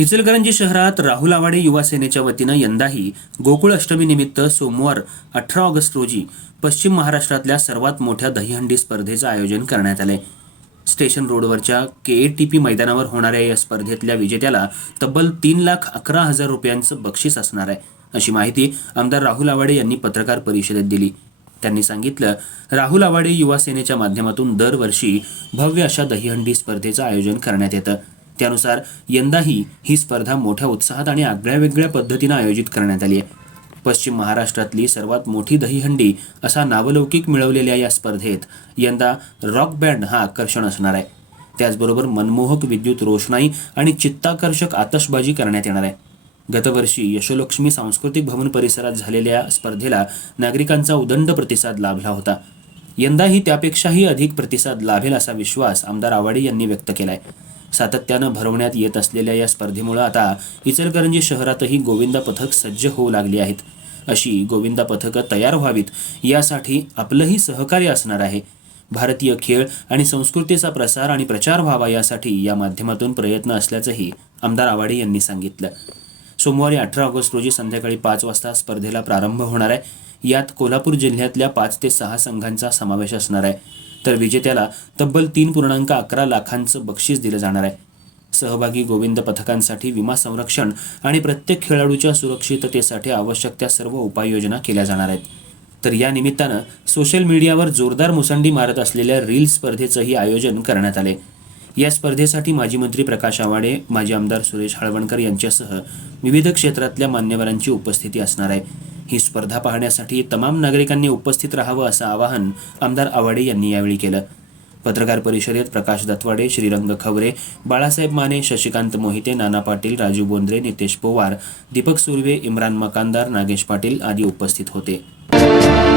इचलकरंजी शहरात राहुल आवाडे युवा सेनेच्या वतीनं यंदाही गोकुळ अष्टमी निमित्त सोमवार अठरा ऑगस्ट रोजी पश्चिम महाराष्ट्रातल्या सर्वात मोठ्या दहीहंडी स्पर्धेचं आयोजन करण्यात आलंय. स्टेशन रोडवरच्या के ए टी पी मैदानावर होणाऱ्या या स्पर्धेतल्या विजेत्याला तब्बल तीन लाख अकरा हजार रुपयांचं बक्षीस असणार आहे अशी माहिती आमदार राहुल आवाडे यांनी पत्रकार परिषदेत दिली. त्यांनी सांगितलं राहुल आवाडे युवा सेनेच्या माध्यमातून दरवर्षी भव्य अशा दहीहंडी स्पर्धेचं आयोजन करण्यात येतं. त्यानुसार यंदाही ही स्पर्धा मोठ्या उत्साहात आणि आगळ्या वेगळ्या पद्धतीनं आयोजित करण्यात आली आहे. पश्चिम महाराष्ट्रातली सर्वात मोठी दहीहंडी असा नावलौकिक मिळवलेल्या या स्पर्धेत यंदा रॉक बँड हा आकर्षण असणार आहे. त्याचबरोबर मनमोहक विद्युत रोषणाई आणि चित्ताकर्षक आतषबाजी करण्यात येणार आहे. गतवर्षी यशोलक्ष्मी सांस्कृतिक भवन परिसरात झालेल्या स्पर्धेला नागरिकांचा उदंड प्रतिसाद लाभला होता. यंदाही त्यापेक्षाही अधिक प्रतिसाद लाभेल असा विश्वास आमदार आवाडे यांनी व्यक्त केला आहे सातत्यानं भरवण्यात येत असलेल्या या स्पर्धेमुळे आता इचलकरंजी शहरातही गोविंदा पथक सज्ज होऊ लागली आहेत. अशी गोविंदा पथकं तयार व्हावीत यासाठी आपलंही सहकार्य असणार आहे. भारतीय खेळ आणि संस्कृतीचा प्रसार आणि प्रचार व्हावा यासाठी या माध्यमातून प्रयत्न असल्याचंही आमदार आवाडे यांनी सांगितलं. सोमवारी अठरा ऑगस्ट रोजी संध्याकाळी पाच वाजता स्पर्धेला प्रारंभ होणार आहे. यात कोल्हापूर जिल्ह्यातल्या पाच ते सहा संघांचा समावेश असणार आहे. तर विजेत्याला तब्बल तीन पूर्णांक अकरा लाखांचं बक्षीस दिलं जाणार आहे. सहभागी गोविंद पथकांसाठी विमा संरक्षण आणि प्रत्येक खेळाडूच्या सुरक्षिततेसाठी आवश्यक त्या सर्व उपाययोजना केल्या जाणार आहेत. तर या निमित्तानं सोशल मीडियावर जोरदार मुसंडी मारत असलेल्या रील स्पर्धेचंही आयोजन करण्यात आले. या स्पर्धेसाठी माजी मंत्री प्रकाश आवाडे माजी आमदार सुरेश हळवणकर यांच्यासह विविध क्षेत्रातल्या मान्यवरांची उपस्थिती असणार आहे. ही स्पर्धा पाहण्यासाठी तमाम नागरिकांनी उपस्थित राहावं असं आवाहन आमदार आवाडे यांनी यावेळी केलं. पत्रकार परिषदेत प्रकाश दत्वाडे श्रीरंग खवरे बाळासाहेब माने शशिकांत मोहिते नाना पाटील राजू बोंद्रे नितेश पोवार दीपक सुर्वे इम्रान मकानदार नागेश पाटील आदी उपस्थित होते.